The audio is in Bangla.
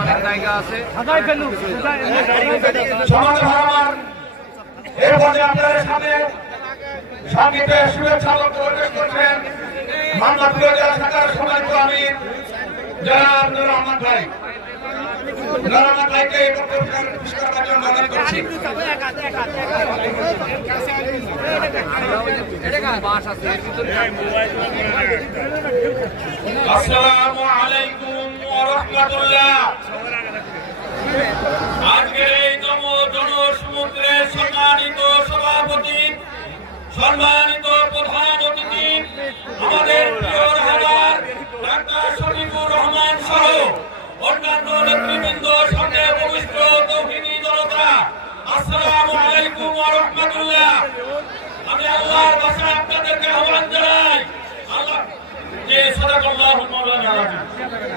অনেক জায়গা আছে। এরপরে আপনাদের সামনে সংগীতে শুভেচ্ছা বক্তব্য করছেন মানবপুর জেলা শাখার সম্মানিত আমির জনাব নুর রহমান ভাই। নুর রহমান ভাইকে এই পুরস্কার জন্য অনুরোধ করছি। আসসালামু আলাইকুম ওয়া রাহমাতুল্লাহ। আজকের এই জনসমুদ্রের সম্মানিত সভাপতি, সম্মানিত প্রধান অতিথি, আমাদের প্রিয় রাহবার ডাক্তার শফিকুর রহমান সহ অন্যান্য নেতৃবৃন্দ, সামনে উপবিষ্ট তৌহিদি জনতা, আসসালামু আলাইকুম ওয়া রাহমাতুল্লাহ। আমি আল্লাহর ভাষায় আপনাদের